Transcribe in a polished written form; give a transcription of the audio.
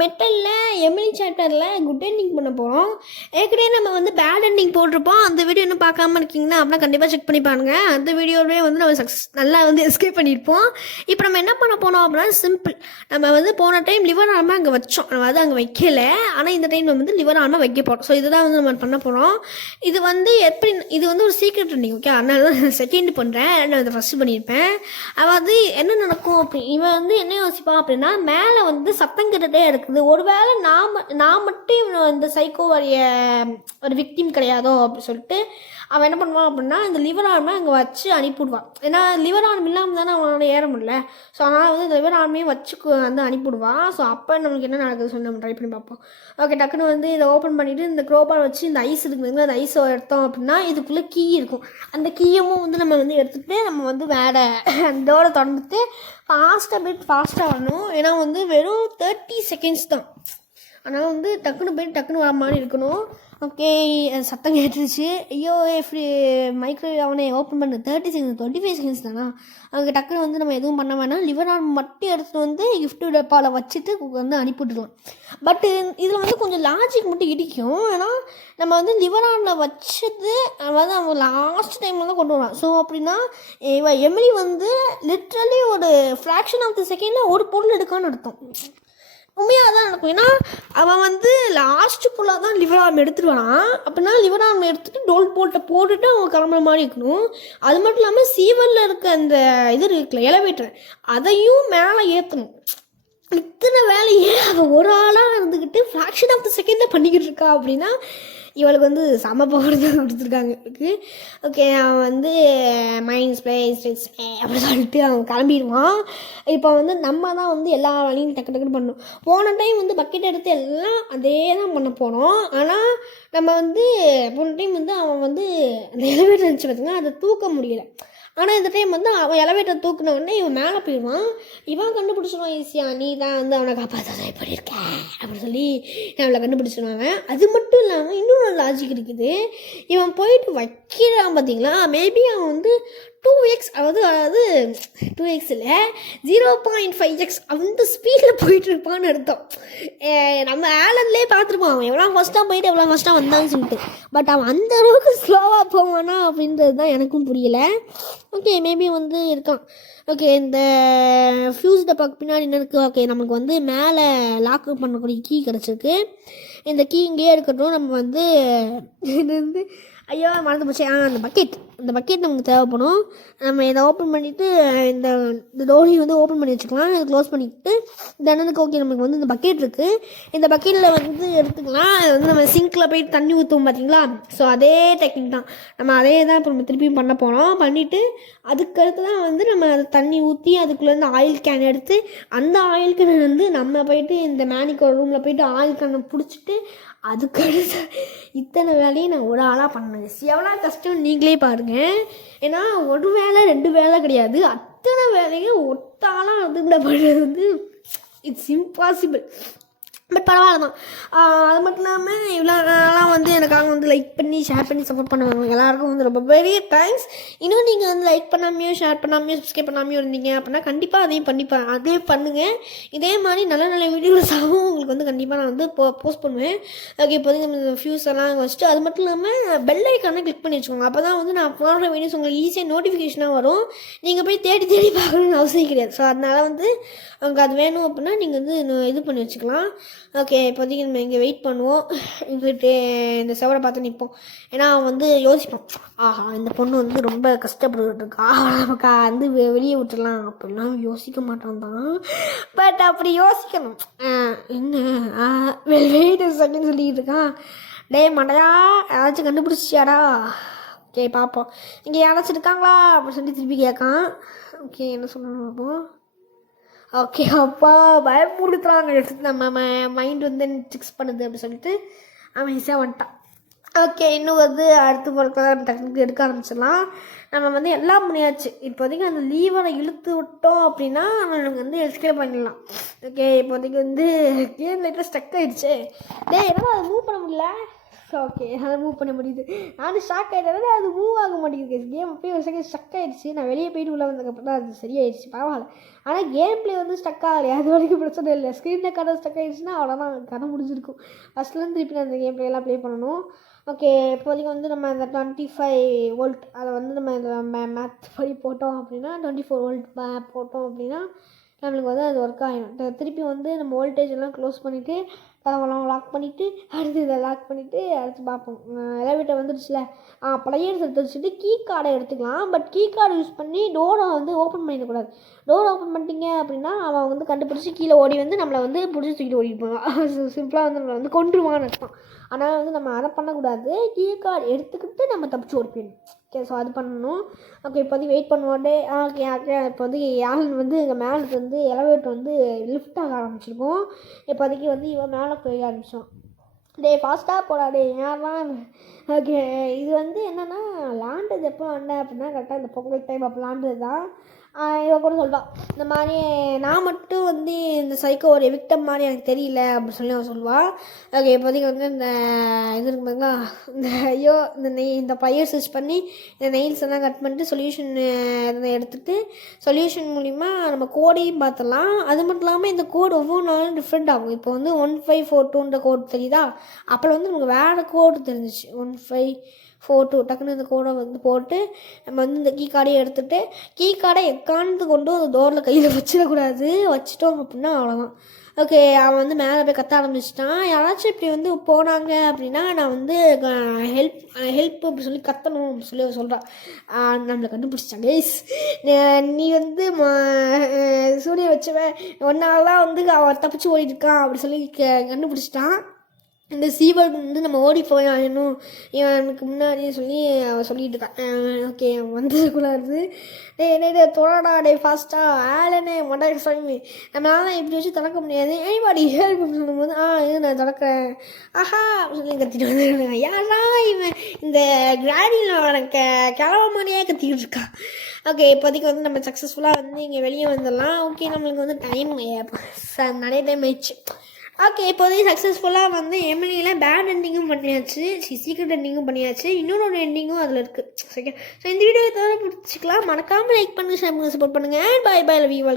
மெட்டலில் Emily சாப்டரில் good ending பண்ண போகிறோம். ஏற்கனவே நம்ம வந்து பேட் எண்டிங் போட்டிருப்போம். அந்த வீடியோ இன்னும் பார்க்காம இருக்கீங்கன்னா அப்படின்னா கண்டிப்பாக செக் பண்ணி பாருங்க. அந்த வீடியோவே வந்து நம்ம நல்லா வந்து எஸ்கேப் பண்ணியிருப்போம். இப்போ நம்ம என்ன பண்ண போனோம் அப்படின்னா சிம்பிள். நம்ம வந்து போன டைம் லிவர் ஆர்மை அங்கே வச்சோம், நம்ம வந்து அங்கே வைக்கல. ஆனால் இந்த டைம் நம்ம வந்து லிவர் ஆர்மை வைக்க போகிறோம். ஸோ இதுதான் வந்து நம்ம பண்ண போகிறோம். இது வந்து எப்படி, இது வந்து ஒரு சீக்ரெட் எண்டிங். ஓகே, அதனால தான் செகண்ட் பண்ணுறேன். நான் இதை ஃபஸ்ட்டு பண்ணியிருப்பேன். அதாவது என்ன நடக்கும் அப்படி, இவன் வந்து என்ன யோசிப்பான் அப்படின்னா மேலே வந்து சத்தம் கிட்டே இருக்குது. ஒருவேளை நான் மட்டும் இவனை வந்து சைக்கோவாரிய ஒரு விக்டிம் கிடையாதோ அப்படி சொல்லிட்டு அவன் என்ன பண்ணுவான் அப்படின்னா இந்த லிவர் ஆர்மை அங்கே வச்சு அனுப்பிவிடுவான். ஏன்னா லிவர் ஆர்ம் இல்லாமல் தானே அவனோட ஏற முடியல. ஸோ அதனால் வந்து லிவர் ஆர்மையும் வச்சு வந்து அனுப்பிவிடுவான். ஸோ அப்போ நம்மளுக்கு என்ன நடக்குது சொல்லி நம்ம ட்ரை பண்ணி பார்ப்போம். ஓகே, டக்குன்னு வந்து இதை ஓப்பன் பண்ணிவிட்டு இந்த க்ரோபால் வச்சு இந்த ஐஸ் இருக்குதுங்களா, அந்த ஐஸை எடுத்தோம் அப்படின்னா இதுக்குள்ளே கீ இருக்கும். அந்த கீயமும் வந்து நம்ம வந்து எடுத்துகிட்டு நம்ம வந்து வேறு டோரை திறந்துட்டு ஃபாஸ்ட்டாக வரணும். ஏன்னா வந்து வெறும் 30 செகண்ட்ஸ் தான். ஆனால் வந்து டக்குன்னு போய்ட்டு டக்குன்னு வர மாதிரி இருக்கணும். ஓகே, சத்தம் கேட்டுருச்சு. ஐயோ ஃப்ரீ மைக்ரோவேவ் அவனை ஓப்பன் பண்ண 30 செகண்ட்ஸ் 25 செகண்ட்ஸ் தானா. அங்கே டக்குன்னு வந்து நம்ம எதுவும் பண்ண வேணாம். லிவர் ஆர்ம் மட்டும் எடுத்துகிட்டு வந்து கிஃப்ட் டப்பாவில் வச்சுட்டு வந்து அனுப்பிவிட்டுருலாம். பட்டு இதில் வந்து கொஞ்சம் லாஜிக் மட்டும் இடிக்கும். ஏன்னா நம்ம வந்து லிவர் ஆர்மில் வச்சது அதாவது அவன் லாஸ்ட் டைமில் தான் கொண்டு வருவான். ஸோ அப்படின்னா எமிலி வந்து லிட்ரலி ஒரு ஃப்ராக்ஷன் ஆஃப் த செகண்டில் ஒரு பொருள் எடுக்கான்னு அர்த்தம். உண்மையாக தான் நடக்கும். ஏன்னா அவன் வந்து லாஸ்ட்டுக்குள்ளாக தான் லிவர் ஆர்ம் எடுத்துடுவான். அப்படின்னா லிவர் ஆர்ம் எடுத்துகிட்டு டோல் போட்டுட்டு அவன் கிளம்புற மாதிரி இருக்கணும். அது மட்டும் இல்லாமல் சீவரில் இருக்க அந்த இது இருக்குல்ல எலவேட்டர், அதையும் மேலே ஏற்றணும். இத்தனை வேலையே அவன் ஒரு ஆளாக இருந்துக்கிட்டு ஃப்ராக்ஷன் ஆஃப் த செகண்டில் பண்ணிக்கிட்டு இருக்கா அப்படின்னா இவளுக்கு வந்து சம பவர் தான் கொடுத்துருக்காங்க இவளுக்கு. ஓகே, அவன் வந்து மைண்ட்ஸ் பிளேஸ் அப்படி சொல்லிட்டு அவன் கிளம்பிடுவான். இப்போ வந்து நம்ம தான் வந்து எல்லா வேலையும் டக்குன்னு பண்ணணும். போன டைம் வந்து பக்கெட் எடுத்து எல்லாம் அதே தான் பண்ண போனோம். ஆனால் நம்ம வந்து போன டைம் வந்து அவன் வந்து அந்த எலிவேட்டர் இருந்துச்சு பார்த்திங்கன்னா அதை தூக்க முடியலை. ஆனால் இந்த டைம் வந்து அவன் எலவேட்டர் தூக்கின உடனே இவன் மேலே போயிடுவான். இவன் கண்டுபிடிச்சிடுவான் ஈஸியாக. நீ தான் வந்து அவனை காப்பாற்ற பண்ணியிருக்க அப்படின்னு சொல்லி அவளை கண்டுபிடிச்சிடுவாங்க. அது மட்டும் இல்லாமல் இன்னொரு லாஜிக் இருக்குது. இவன் போயிட்டு வைக்கிறான் பார்த்தீங்களா, மேபி அவன் வந்து 2x அதாவது 2x இல்லை 0.5x அந்த ஸ்பீடில் போயிட்டுருப்பான்னு அர்த்தம். நம்ம ஆலன்லேயே பார்த்துருப்போம் அவன் எவ்வளோ ஃபஸ்ட்டாக போயிட்டு எவ்வளோ ஃபஸ்ட்டாக வந்தான்னு சொல்லிட்டு. பட் அவன் அந்த அளவுக்கு ஸ்லோவாக போவானா அப்படின்றது தான் எனக்கும் புரியலை. ஓகே, மேபி வந்து இருக்கான். ஓகே, இந்த ஃபியூஸ் டப்பாக்கு பின்னாடி என்ன இருக்குது. ஓகே, நமக்கு வந்து மேலே லாக் பண்ணக்கூடிய கீ கிடச்சிருக்கு. இந்த கீ இங்கேயே இருக்கட்டும். நம்ம வந்து இது வந்து ஐயோ மறந்து போச்சு. அந்த பக்கெட் நமக்கு தேவைப்படும். நம்ம இதை ஓப்பன் பண்ணிவிட்டு இந்த டோரையும் வந்து ஓப்பன் பண்ணி வச்சுக்கலாம். இதை க்ளோஸ் பண்ணிவிட்டு இந்த அண்ணனுக்கு ஓகே நமக்கு வந்து இந்த பக்கெட் இருக்குது. இந்த பக்கெட்டில் வந்து எடுத்துக்கலாம். அது வந்து நம்ம சிங்கில் போயிட்டு தண்ணி ஊற்றுவோம் பார்த்தீங்களா. ஸோ அதே டெக்னிக் தான். நம்ம அதே தான் இப்போ நம்ம திருப்பியும் பண்ண போகிறோம். பண்ணிவிட்டு அதுக்கடுத்து தான் வந்து நம்ம அதை தண்ணி ஊற்றி அதுக்குள்ளேருந்து ஆயில் கேன் எடுத்து அந்த ஆயில் கேன் வந்து நம்ம போயிட்டு இந்த மேனிக்கோட ரூமில் போயிட்டு ஆயில் கேனை பிடிச்சிட்டு அதுக்கடுத்து இத்தனை வேலையும் நான் ஒரு ஆளாக பண்ணேன். எவ்வளோ கஷ்டம் நீங்களே பாருங்கள். ஏன்னா ஒரு வேலை 2 வேலை கிடையாது, அத்தனை வேலையும் ஒத்த ஆளாக அதுக்குள்ள பண்ணுறது வந்து இட்ஸ் இம்பாசிபிள். பட் பரவாயில்ல தான். அது மட்டும் இல்லாமல் இவ்வளோ நாளாக வந்து எனக்காக வந்து லைக் பண்ணி ஷேர் பண்ணி சப்போர்ட் பண்ணுவாங்க எல்லாருக்கும் வந்து ரொம்ப பெரிய தேங்க்ஸ். இன்னும் நீங்கள் வந்து லைக் பண்ணாமையோ ஷேர் பண்ணாமையோ சப்ஸ்கிரைப் பண்ணாமையோ இருந்தீங்க அப்படின்னா கண்டிப்பாக அதையும் பண்ணுங்கள். இதே மாதிரி நல்ல நல்ல வீடியோஸாகவும் உங்களுக்கு வந்து கண்டிப்பாக நான் வந்து போஸ்ட் பண்ணுவேன். ஓகே, இப்போதைக்கு நம்ம ஃபியூஸ் எல்லாம் வச்சுட்டு அது மட்டும் இல்லாமல் பெல் ஐக்கானை கிளிக் பண்ணி வச்சுக்கோங்க. அப்போ தான் வந்து நான் போடுற வீடியோஸ் உங்களுக்கு ஈஸியாக நோட்டிஃபிகேஷனாக வரும். நீங்கள் போய் தேடி பார்க்கணுன்னு அவசியம் கிடையாது. ஸோ அதனால் வந்து உங்களுக்கு அது வேணும் அப்படின்னா நீங்கள் வந்து இது பண்ணி வச்சுக்கலாம். ஓகே, இப்போதைக்கு நம்ம இங்கே வெயிட் பண்ணுவோம். இந்த செவரை பார்த்து நிற்போம். ஏன்னா அவன் வந்து யோசிப்போம், ஆஹா இந்த பொண்ணு வந்து ரொம்ப கஷ்டப்பட்டுக்கிட்டு இருக்கா, நமக்கு வந்து வெளியே விட்டுடலாம் அப்படிலாம் யோசிக்க மாட்டான் தான். பட் அப்படி யோசிக்கணும். என்ன வெயிட் செகண்ட் சொல்லிக்கிட்டு இருக்கான். டே மண்டையா யாராச்சும் கண்டுபிடிச்சியாடா. ஓகே பார்ப்போம், இங்கே யாராச்சும் இருக்காங்களா அப்படின்னு சொல்லி திருப்பி கேட்கான். ஓகே, என்ன சொல்லணும் பார்ப்போம். ஓகே, அப்பா பயமுடுத்துறாங்க. நம்ம மைண்ட் வந்து ஃபிக்ஸ் பண்ணுது அப்படின்னு சொல்லிட்டு அவன் ஈஸியாக வந்துட்டான். ஓகே, இன்னும் வந்து அடுத்த பொருட்களை நம்ம டக்குனுக்கு எடுக்க ஆரம்பிச்சிடலாம். நம்ம வந்து எல்லாம் பண்ணியாச்சு. இப்போதைக்கு அந்த லீவரை இழுத்து விட்டோம் அப்படின்னா நமக்கு வந்து எஸ்கேப் பண்ணிடலாம். ஓகே, இப்போதைக்கு வந்து கேம் லைட்டாக ஸ்டக் ஆகிடுச்சு. டே என்னடா அதை மூவ் பண்ண முடியல. ஓகே அதை மூவ் பண்ண முடியுது. நானும் ஷாக் ஆகிட்டேன், அது மூவ் ஆக மாட்டேங்குது. கேம் அப்படியே ஒரு செகண்ட் ஸ்டக் ஆகிடுச்சு. நான் வெளியே போயிட்டு உள்ளே வந்ததுக்கப்புறம் தான் அது சரியாயிடுச்சு, பரவாயில்ல. ஆனால் கேம் பிளே வந்து ஸ்டக் ஆகலை, அது வரைக்கும் பிரச்சனை இல்லை. ஸ்க்ரீனில் கடை ஸ்டக் ஆகிடுச்சுன்னா அவ்வளோதான், கதை முடிஞ்சிருக்கும். ஃபஸ்ட்லேருந்து திருப்பி நான் அந்த கேம் பிளேலாம் ப்ளே பண்ணணும். ஓகே, இப்போதைக்கு வந்து நம்ம இந்த 25 வோல்ட் அதை வந்து நம்ம இந்த மேத் படி போட்டோம் அப்படின்னா 24 வோல்ட் போட்டோம் அப்படின்னா நம்மளுக்கு வந்து அது ஒர்க் ஆகிடும். திருப்பி வந்து நம்ம வோல்டேஜ் எல்லாம் க்ளோஸ் பண்ணிவிட்டு கதவெல்லாம் லாக் பண்ணிவிட்டு அடுத்து இதை லாக் பண்ணிவிட்டு அடுத்து பார்ப்போம். எலவேட்டர் வந்துடுச்சுல, ப்ளையர்ஸ் எடுத்து வச்சுட்டு கீ கார்டை எடுத்துக்கலாம். பட் கீ கார்டு யூஸ் பண்ணி டோரை வந்து ஓப்பன் பண்ணிடக்கூடாது. டோர் ஓப்பன் பண்ணிட்டீங்க அப்படின்னா அவன் வந்து கண்டுபிடிச்சி கீழே ஓடி வந்து நம்மளை வந்து பிடிச்சி தூக்கிட்டு ஓடிட்டு போவான். சிம்பிளாக வந்து நம்மளை வந்து கொண்டுருவான்னு அர்த்தம். ஆனால் வந்து நம்ம அதை பண்ணக்கூடாது. கீ கார்டு எடுத்துக்கிட்டு நம்ம தப்பிச்சு ஓடி போயிடணும். ஓகே, ஸோ அது பண்ணணும். ஓகே, இப்போதைக்கு வெயிட் பண்ணுவோண்டே. ஓகே, இப்போ வந்து யாழ் வந்து இங்கே மேலுக்கு வந்து எலவேட்டர் வந்து லிஃப்ட் ஆக ஆரம்பிச்சிருக்கோம். இப்போதைக்கு வந்து இவன் மேலே போய் ஆரம்பிச்சோம். டே ஃபாஸ்ட்டாக போடா டே யாரெல்லாம். ஓகே, இது வந்து என்னென்னா லாண்டது எப்போ வந்தேன் அப்படின்னா கரெக்டாக இந்த பொங்கல் டைம் அப்போ லாண்டது தான். இவன் கூட சொல்வான், இந்த மாதிரி நான் மட்டும் வந்து இந்த சைக்கோ ஒரு விக்டம் மாதிரி எனக்கு தெரியல அப்படின்னு சொல்லி அவன் சொல்லுவாள். ஓகே, இப்போதைக்கு வந்து இந்த இது இருக்குங்க, இந்த ஐயோ இந்த ப்ளையர்ஸ் யூஸ் பண்ணி இந்த நெயில்ஸ் எல்லாம் கட் பண்ணிட்டு சொல்யூஷன் எடுத்துகிட்டு சொல்யூஷன் மூலிமா நம்ம கோடையும் பார்த்துடலாம். அது மட்டும் இல்லாமல் இந்த கோடு ஒவ்வொரு நாளும் டிஃப்ரெண்ட் ஆகும். இப்போ வந்து 1542 கோடு தெரியுதா, அப்புறம் வந்து நமக்கு வேறு கோடு தெரிஞ்சிச்சு 1542. டக்குன்னு இந்த கோடை வந்து போட்டு நம்ம வந்து இந்த கீ கார்டையும் எடுத்துகிட்டு கீ கார்டை எக்காந்து கொண்டு அந்த டோரில் கையில் வச்சிடக்கூடாது. வச்சிட்டோம் அப்படின்னா அவ்வளோதான். ஓகே, அவன் வந்து மேலே போய் கத்த ஆரம்பிச்சிட்டான். யாராச்சும் இப்படி வந்து போனாங்க அப்படின்னா நான் வந்து ஹெல்ப் அப்படி சொல்லி கத்தணும் அப்படி சொல்லி சொல்கிறான். நம்மளை கண்டுபிடிச்சிட்டான். கைஸ், நீ வந்து சூரிய வச்சவன் ஒன்னாலாம் வந்து அவன் தப்பிச்சு ஓடிட்டுருக்கான் அப்படி சொல்லி கண்டுபிடிச்சிட்டான். இந்த சீவல் வந்து நம்ம ஓடி போயாகணும் இவனுக்கு முன்னாடியே சொல்லி அவன் சொல்லிட்டு இருக்கான். ஓகே, வந்துடக்கூடாது. டே தோடா டே ஃபாஸ்ட்டாக ஆலனே மொட்டாக்கு சொல்லி நம்மளால இப்படி வச்சு திறக்க முடியாது. எனிபாடி ஹெல்ப் அப்படின்னு சொல்லும்போது இது நான் திறக்கிறேன் ஆஹா அப்படின்னு சொல்லி கத்திட்டு வந்துருக்காங்க. யாரா இவன் இந்த கிராடியில் கிளம்ப மாதிரியே கத்திக்கிட்டு இருக்கான். ஓகே, இப்போதைக்கு வந்து நம்ம சக்ஸஸ்ஃபுல்லாக வந்து இங்கே வெளியே வந்துடலாம். ஓகே, நம்மளுக்கு வந்து டைம் நிறைய டைம் ஆயிடுச்சு. ஓகே, இப்போதைக்கு சக்ஸஸ்ஃபுல்லாக வந்து எம்எல்ஏல பேட் எண்டிங்கும் பண்ணியாச்சு, சீக்ரெட் எண்டிங்கும் பண்ணியாச்சு, இன்னொரு எண்டிங்கும் அதில் இருக்குது. ஓகே, ஸோ இந்த வீடியோ தவிர பிடிச்சிக்கலாம். மறக்காமல் லைக் பண்ணுங்கள், ஷேர் பண்ணுங்கள், சப்போர்ட் பண்ணுங்கள். பாய் பாய், லவ் யூ ஆல்.